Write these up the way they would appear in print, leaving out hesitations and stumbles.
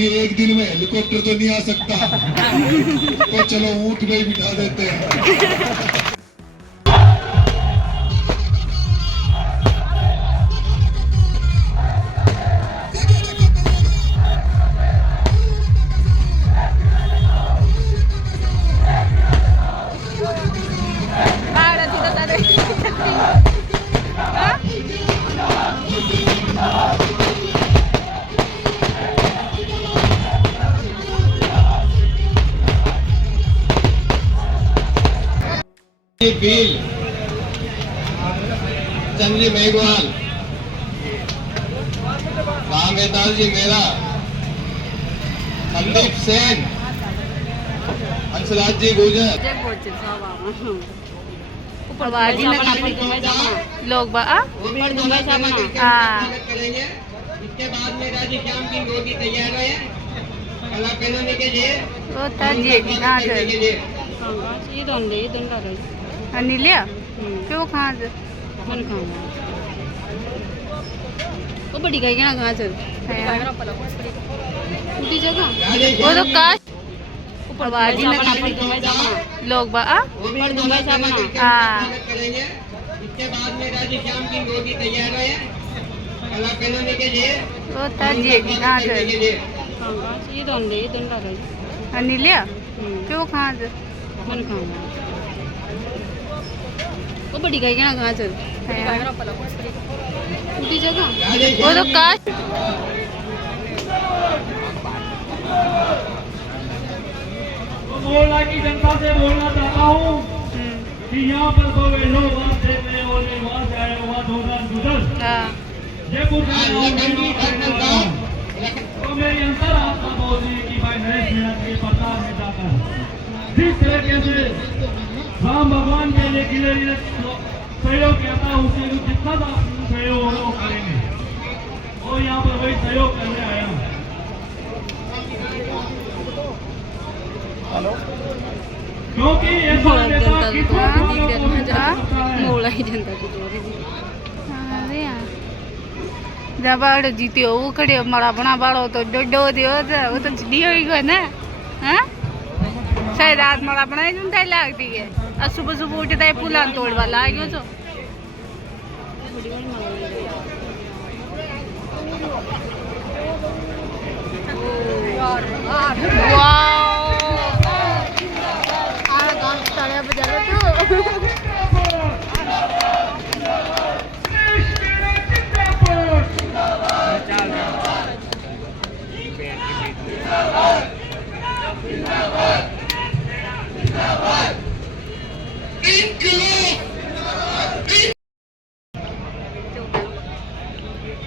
कि एक दिन में हेलीकॉप्टर तो नहीं आ सकता, तो चलो ऊंट में ही बिठा देते हैं। भील, चंद्री मेघवाल, रामेदास जी मेरा, संदीप सेन, हंसराज जी गुजर, लोग करेंगे। इसके बाद में राजी श्याम की रोटी तैयार है। कला पहनाने के लिए क्यों कहाँ से वो बड़ी गई ना कहाँ से जगह वो तो काश लोग करेंगे। इसके बाद में राजी श्याम की रोटी तैयार है। कला पहनाने के लिए वो क्यों कहाँ से वो बड़ी गई ना कहाँ से जगह वो तो काश मोहल्ला की जनता से बोलना चाहता हूँ कि यहाँ पर दो लोग वहाँ से मैं और वहाँ से आया हुआ 2010 जयपुर तो मेरी अंतर आत्मा बोलती है कि भाई नरेश मीणा के प्रचार में जाकर जिस तरीके से राम भगवान के लिए गिलहरी ने सहयोग किया था उसे जितना सहयोग होगा वो करेंगे और यहाँ पर वही सहयोग करने आया हूँ। क्योंकि जब जीत्यो वो खड़े मारा बना बाड़ो तो डोडो दियो वो तो चिड़ी हो गई ना हाँ शायद रात मारा बनाई जुनता लगती है और सुबह सुबह उठता है पुलान तोड़ वाला आ गयो तो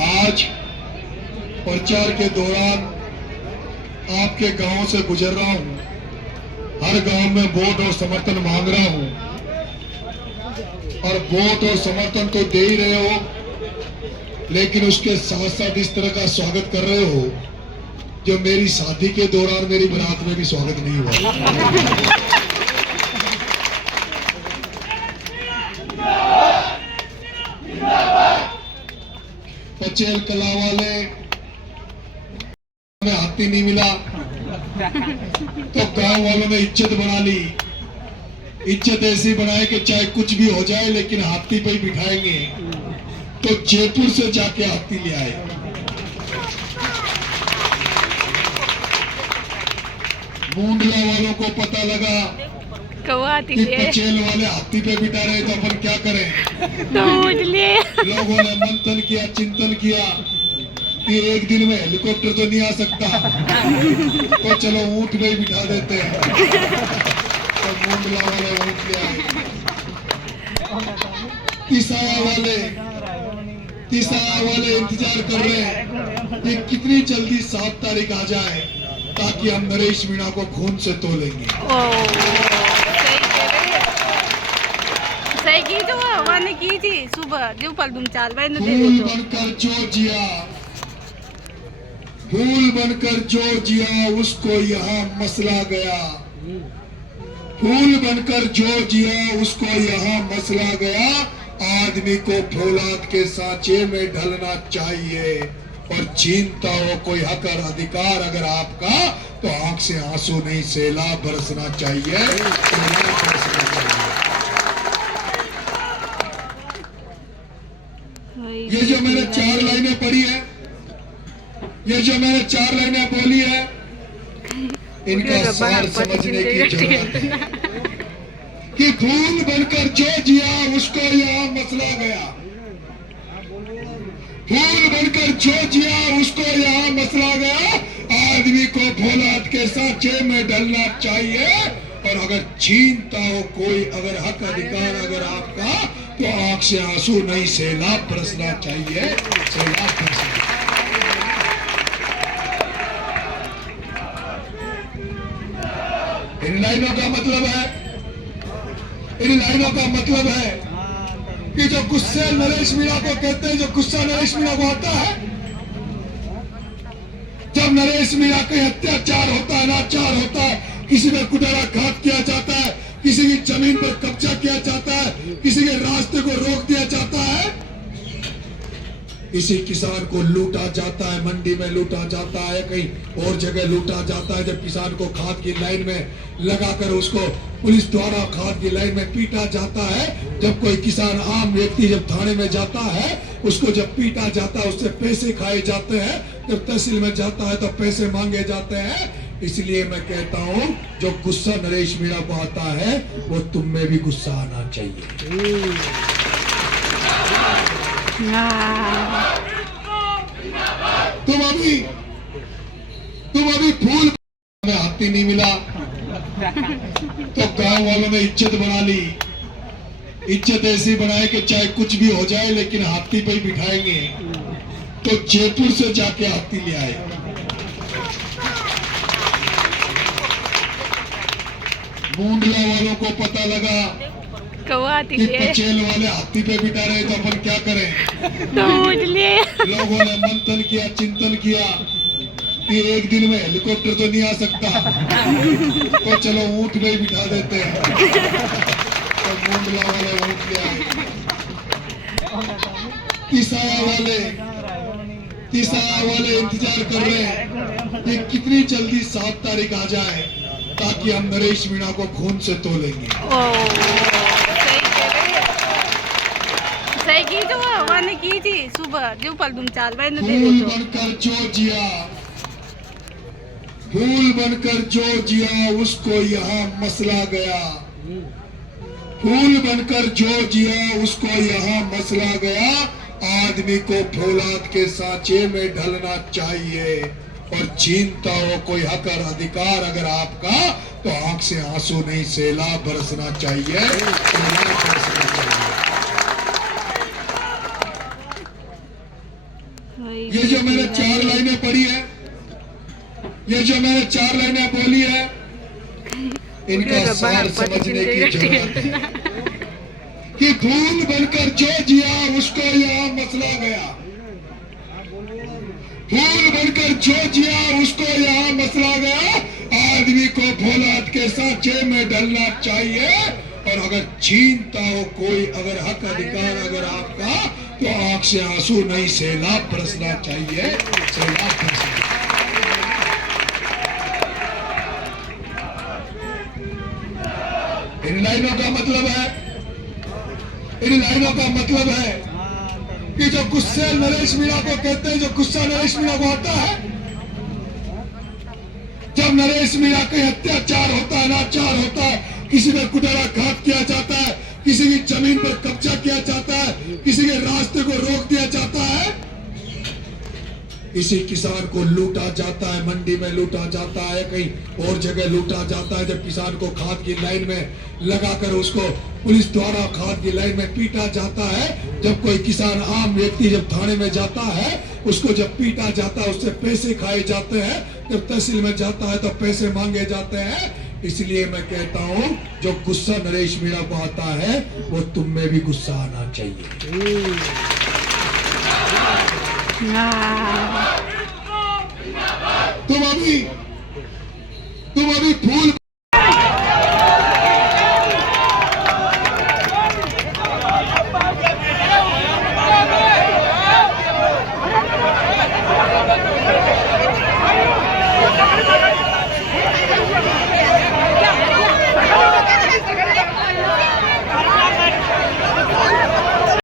आज प्रचार के दौरान आपके गांव से गुजर रहा हूं। हर गांव में वोट और समर्थन मांग रहा हूं और वोट और समर्थन तो दे ही रहे हो, लेकिन उसके साथ साथ इस तरह का स्वागत कर रहे हो जो मेरी शादी के दौरान मेरी बारात में भी स्वागत नहीं हुआ। पचेल कला वाले में हाथी नहीं मिला तो गांव वालों ने इज्जत बना ली। इज्जत ऐसी बनाए कि चाहे कुछ भी हो जाए लेकिन हाथी पे ही बिठाएंगे, तो जयपुर से जाके हाथी ले आए। मुंडला वालों को पता लगा कि पचेल वाले हाथी पे बिठा रहे तो अपन क्या करें। लोगों ने मंथन किया, चिंतन किया कि एक दिन में हेलीकॉप्टर तो नहीं आ सकता, तो चलो ऊंट में ही बिठा देते हैं। तो मुंडला वाले ऊंट ले आए। तिसाया वाले इंतजार कर रहे हैं कि कितनी जल्दी 7 तारीख आ जाए ताकि हम नरेश मीणा को खून से तोलेंगे। सही की तो मैंने की थी सुबह जो पल तुम 4 बजे फूल बनकर जो जिया, फूल बनकर जो जिया उसको यहाँ मसला गया। फूल बनकर जो जिया उसको यहाँ मसला गया। आदमी को फौलाद के सांचे में ढलना चाहिए, और छीनता हो कोई हक और अधिकार अगर आपका, तो आंख से आंसू नहीं सैलाब बरसना चाहिए, सैलाब बरसना चाहिए। ये जो मैंने 4 लाइनें पढ़ी है, ये जो मैंने 4 लाइनें बोली है, इनका सार समझने की जरूरत है कि फूल बनकर जो जिया उसको यहाँ मसला गया, फूल बनकर जो जिया उसको यहाँ मसला गया। आदमी को फौलाद के सांचे में ढलना चाहिए, और अगर छीनता हो कोई अगर हक अधिकार अगर आपका, तो आंख से आंसू नहीं सैलाब बरसना चाहिए, सैलाब बरसना। इन लाइनों का मतलब है, इन लाइनों का मतलब है कि जो गुस्से नरेश मीणा को कहते हैं, जो गुस्सा नरेश मीणा को आता है, जब नरेश मीणा का अत्याचार होता है, अनाचार होता है, किसी में कुटाराघात किया जाता है, किसी की जमीन पर कब्जा किया जाता है, किसी के रास्ते को रोक दिया जाता है, किसी किसान को लूटा जाता है, मंडी में लूटा जाता है, कहीं और जगह लूटा जाता है, जब किसान को खाद की लाइन में लगाकर उसको पुलिस द्वारा खाद की लाइन में पीटा जाता है, जब कोई किसान आम व्यक्ति जब थाने में जाता है, उसको जब पीटा जाता है, उससे पैसे खाए जाते हैं, जब तहसील में जाता है तो पैसे मांगे जाते हैं। इसलिए मैं कहता हूं, जो गुस्सा नरेश मीणा को आता है, वो तुम में भी गुस्सा आना चाहिए। तुम अभी फूल में हाथी नहीं मिला तो गांव वालों ने इज्जत बना ली, इज्जत ऐसी बनाए कि चाहे कुछ भी हो जाए लेकिन हाथी पे ही बिठाएंगे, तो जयपुर से जाके हाथी ले आए। मुंडला वालों को पता लगा कि पचेल वाले हाथी पे बिठा रहे, तो अपन क्या करें। लोगों ने मंथन किया, चिंतन किया कि एक दिन में हेलीकॉप्टर तो नहीं आ सकता, तो चलो ऊंट में ही बिठा देते हैं। तो मुंडला वाले ऊंट ले आए, तिसाया वाले इंतजार कर रहे हैं कि कितनी जल्दी 7 तारीख आ जाए, ताकि हम नरेश मीणा को खून से तोलेंगे। सही की तो मैंने की थी सुबह, जो पल तुम चाल मैंने फूल बनकर जो जिया, फूल बनकर जो जिया उसको यहाँ मसला गया, फूल बनकर जो जिया उसको यहाँ मसला गया। आदमी को फौलाद के सांचे में ढलना चाहिए, और छीनता हो कोई हक और अधिकार अगर आपका, तो आंख से आंसू नहीं सैलाब बरसना चाहिए, सैलाब बरसना चाहिए। ये जो मैंने 4 लाइनें पढ़ी है, ये जो मैंने 4 लाइनें बोली है, इनका सार समझने की जरूरत है कि फूल बनकर जो जिया उसको यहाँ मसला गया, फूल बनकर जो जिया उसको यहाँ मसला गया। आदमी को फौलाद के सांचे में ढलना चाहिए, और अगर छीनता हो कोई अगर हक अधिकार अगर आपका, तो आंख से आंसू नहीं सैलाब बरसना चाहिए, सैलाब बरसना। इन लाइनों का मतलब है, इन लाइनों का मतलब है कि जो गुस्से नरेश मीणा को कहते हैं, जो गुस्सा नरेश मीणा को आता है, जब नरेश मीणा का अत्याचार होता है, अनाचार होता है, किसी में कुटाराघात किया जाता है, किसी की जमीन पर कब्जा किया जाता है, किसी के रास्ते को रोक दिया जाता है, किसी किसान को लूटा जाता है, मंडी में लूटा जाता है, कहीं और जगह लूटा जाता है, जब किसान को खाद की लाइन में लगाकर उसको पुलिस द्वारा खाद की लाइन में पीटा जाता है, जब कोई किसान आम व्यक्ति जब थाने में जाता है, उसको जब पीटा जाता है, उससे पैसे खाए जाते हैं, जब तहसील में जाता है तो पैसे मांगे जाते हैं। इसलिए मैं कहता हूं, जो गुस्सा नरेश मीणा को आता है, वो तुम में भी गुस्सा आना चाहिए। तुम अभी फूल है